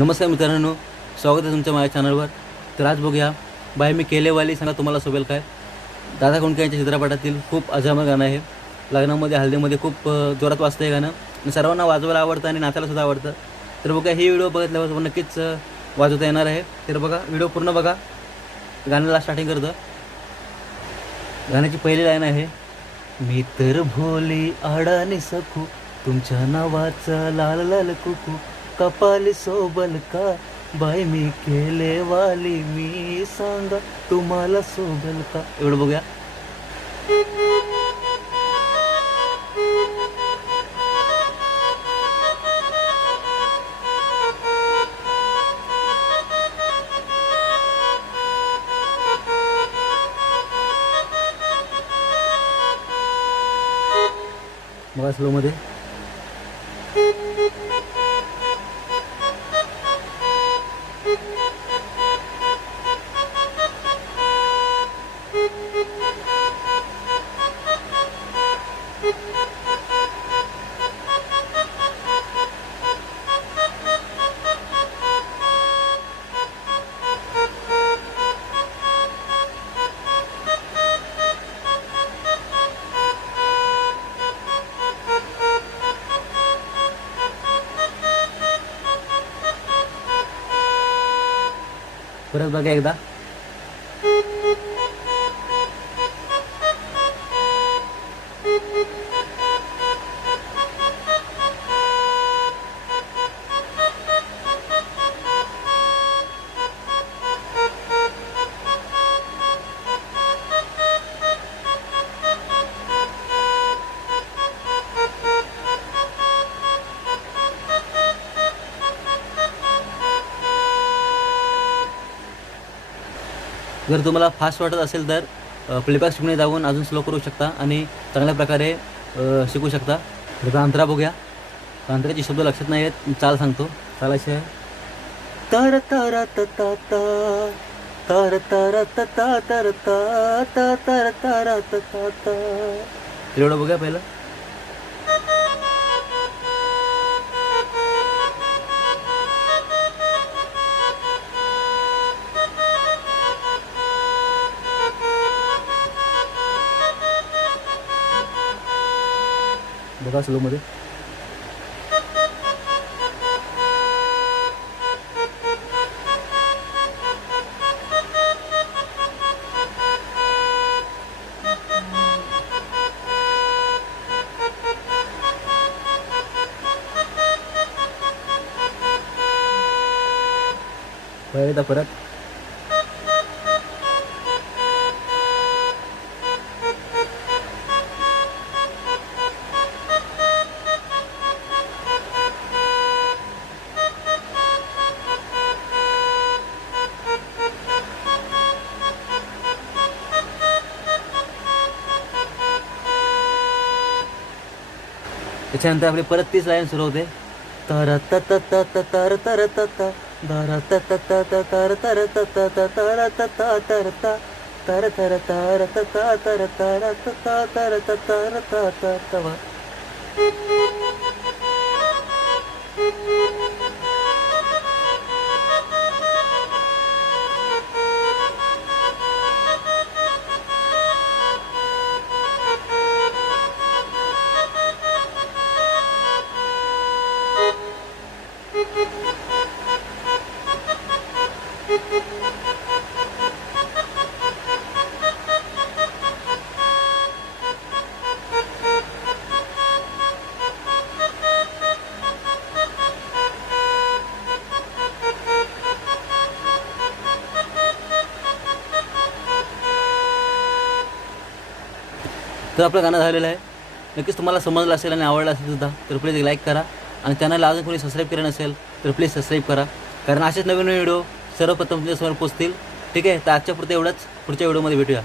नमस्कार मित्रांनो स्वागत आहे तुमच्या माझ्या चॅनलवर तर आज बघूया बाय मी केलेवाली सांगा तुम्हाला सोबेल काय. दादा कोंडके यांच्या चित्रपटातील खूप अजामर गाणं आहे. लग्नामध्ये हल्दीमध्ये खूप जोरात वाजतं हे गाणं सर्वांना वाजवायला आवडतं आणि नाचायलासुद्धा आवडतं. तर बघा हे व्हिडिओ बघितल्यावर नक्कीच वाजवता येणार आहे. तर बघा व्हिडिओ पूर्ण बघा. गाण्याला स्टार्टिंग करतं. गाण्याची पहिली लाईन आहे मी तर भोली अडाणी सखू तुमच्या नावाचा लाल लाल कुकू कपाली सोबल का? बाय मी केले वाली मी सांगा तुम्हाला सोबल का? एवढं बघूया. बघा स्लोमध्ये परत बघा एकदा जर तुम्हाला फास्ट वाटत असेल तर प्लेबॅक शिकणे जाऊन अजून स्लो करू शकता आणि चांगल्या प्रकारे शिकू शकता. आता अंतरा बघूया. अंतराचे शब्द लक्षात नाही आहेत चाल सांगतो. चाल अशी आहे. तर तर त तर तर तर तर त त तर तर तर त एवढं बघूया पहिलं. बघा स्लोमध्ये पहिल्यांदा परत त्याच्यानंतर आपली परत तीच लाईन सुरू होते तर त तर त त तर तर त त दर तर तर तर त त तर त तर तर तर त त तर तर तर आपलं गाणं झालेलं आहे. नक्कीच तुम्हाला समजलं असेल आणि आवडलं असेल सुद्धा तर प्लीज एक लाईक करा. आणि चॅनलला अजून कोणी सबस्क्राईब केलं नसेल तर प्लीज सबस्क्राईब करा. कारण असेच नवीन व्हिडिओ सर्वप्रथम तुमच्यासमोर पोचतील. ठीक आहे? तर आजच्या पुरतं एवढंच. पुढच्या व्हिडिओमध्ये भेटूया.